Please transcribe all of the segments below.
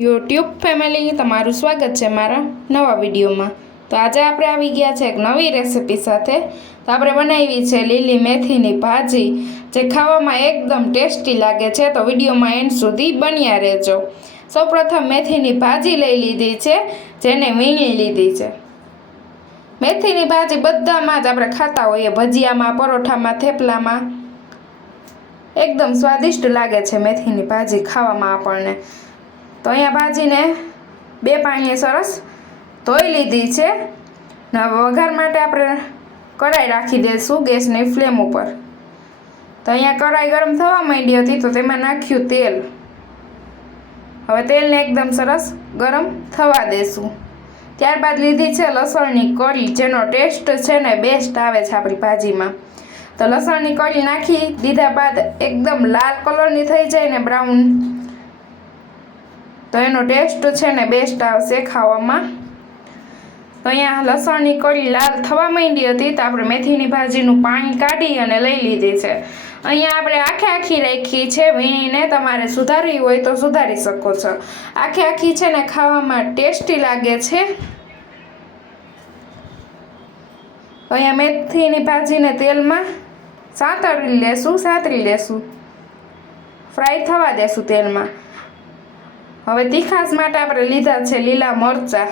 YouTube family તમારું સ્વાગત છે મારા નવા વિડીયોમાં. તો આજે આપણે આવી ગયા છે એક નવી રેસિપી સાથે. તો આપણે બનાવી છે લીલી મેથીની ભાજી, જે ખાવામાં એકદમ ટેસ્ટી લાગે છે. તો વિડીયોમાં એન્ડ સુધી બન્યા રહેજો. સૌપ્રથમ મેથીની ભાજી લઈ લીધી છે, જેને વીણી લીધી છે. મેથીની ભાજી બધામાં જ આપણે ખાતા હોઈએ, ભજીયામાં, પરોઠામાં, થેપલામાં. એકદમ સ્વાદિષ્ટ લાગે છે મેથીની ભાજી ખાવામાં આપણને. તો અહીંયા ભાજીને બે પાણીએ સરસ ધોઈ લીધી છે. ને હવે વઘાર માટે આપણે કઢાઈ રાખી દઈશું ગેસની ફ્લેમ ઉપર. તો અહીંયા કઢાઈ ગરમ થવા માંડી હતી તો તેમાં નાખ્યું તેલ. હવે તેલને એકદમ સરસ ગરમ થવા દેશું. ત્યારબાદ લીધી છે લસણની કળી જેનો ટેસ્ટ છે ને બેસ્ટ આવે છે આપણી ભાજીમાં. તો લસણની કળી નાખી દીધા બાદ એકદમ લાલ કલરની થઈ જાય ને બ્રાઉન તો એનો ટેસ્ટ છે ને બેસ્ટ આવશે ખાવામાં. તો અહીંયા લસણની કળી લાલ થવા માંડી હતી તો આપણે મેથીની ભાજીનું પાણી કાઢી અને લઈ લીધી છે. અહીંયા આપણે આખે આખી રાખી છે, વીણીને તમારે સુધારવી હોય તો સુધારી શકો છો. આખે આખી છે ને ખાવામાં ટેસ્ટી લાગે છે. અહીંયા મેથીની ભાજીને તેલમાં સાંતળી લેશું સાતરી લેશું. ફ્રાય થવા દેશું તેલમાં. હવે તીખાસ માટે આપણે લીધા છે લીલા મરચાં.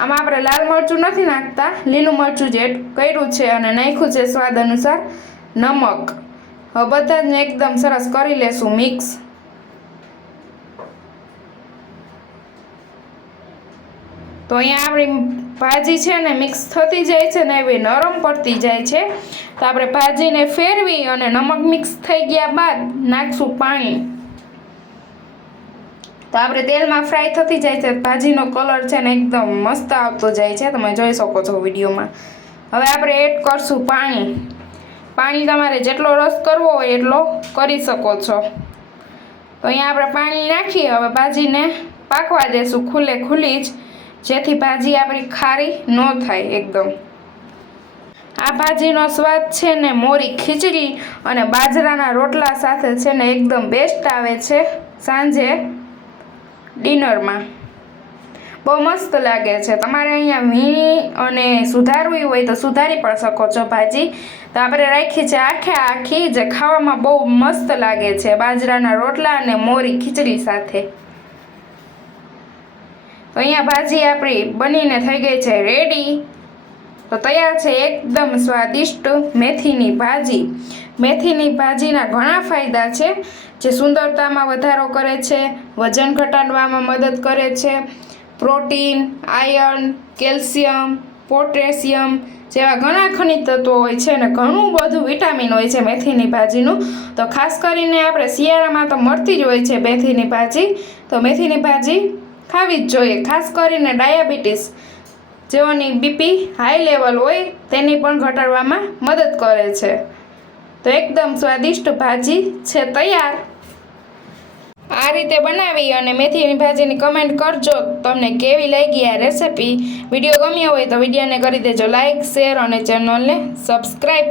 આમાં આપણે લાલ મરચું નથી નાખતા, લીલું મરચું જે કર્યું છે અને નાખ્યું છે સ્વાદ અનુસાર નમક. હવે બધા જ એકદમ સરસ કરી લેશું મિક્સ. તો અહીંયા આપણી ભાજી છે ને મિક્સ થતી જાય છે ને એવી નરમ પડતી જાય છે. તો આપણે ભાજીને ફેરવી અને નમક મિક્સ થઈ ગયા બાદ નાખશું પાણી. તો આપણે તેલમાં ફ્રાય થતી જાય છે, ભાજીનો કલર છે ને એકદમ મસ્ત આવતો જાય છે, તમે જોઈ શકો છો વિડીયોમાં. હવે આપણે એડ કરશું પાણી. પાણી તમારે જેટલો રસ કરવો હોય એટલો કરી શકો છો. તો અહીંયા આપણે પાણી નાખી હવે ભાજીને પાકવા દેશું ખુલ્લે ખુલ્લી જ, જેથી ભાજી આપણી ખારી ન થાય એકદમ. આ ભાજીનો સ્વાદ છે ને મોરી ખીચડી અને બાજરાના રોટલા સાથે છે ને એકદમ બેસ્ટ આવે છે સાંજે. ડિનરમાં. બહુ મસ્ત લાગે છે. તમારે અહીંયા વીણી અને સુધારવી હોય તો સુધારી પણ શકો છો ભાજી. તો આપણે રાખી છે આખે આખી. જે ખાવામાં બહુ મસ્ત લાગે છે. બાજરાના રોટલા અને મોરી ખીચડી સાથે. તો અહીંયા ભાજી આપણી બનીને થઈ ગઈ છે રેડી. તો તૈયાર છે એકદમ સ્વાદિષ્ટ મેથીની ભાજી. મેથીની ભાજીના ઘણા ફાયદા છે, જે સુંદરતામાં વધારો કરે છે, વજન ઘટાડવામાં મદદ કરે છે. પ્રોટીન, આયર્ન, કેલ્શિયમ, પોટેશિયમ જેવા ઘણા ખનિજ તત્વો હોય છે અને ઘણું બધું વિટામિન હોય છે મેથીની ભાજીનું. તો ખાસ કરીને આપણે શિયાળામાં તો મળતી જ હોય છે મેથીની ભાજી. તો મેથીની ભાજી ખાવી જ જોઈએ, ખાસ કરીને ડાયાબિટીસ જેઓની બીપી હાઈ લેવલ હોય તેની પણ ઘટાડવામાં મદદ કરે છે. તો એકદમ સ્વાદિષ્ટ ભાજી છે તૈયાર. આ રીતે બનાવી અને મેથીની ભાજીની કમેન્ટ કરજો. તમને કેવી લાગી આ રેસિપી વીડિયો ગમ્યો હોય તો વિડીયોને કરી દેજો. લાઇક શેર અને ચેનલને સબસ્ક્રાઈબ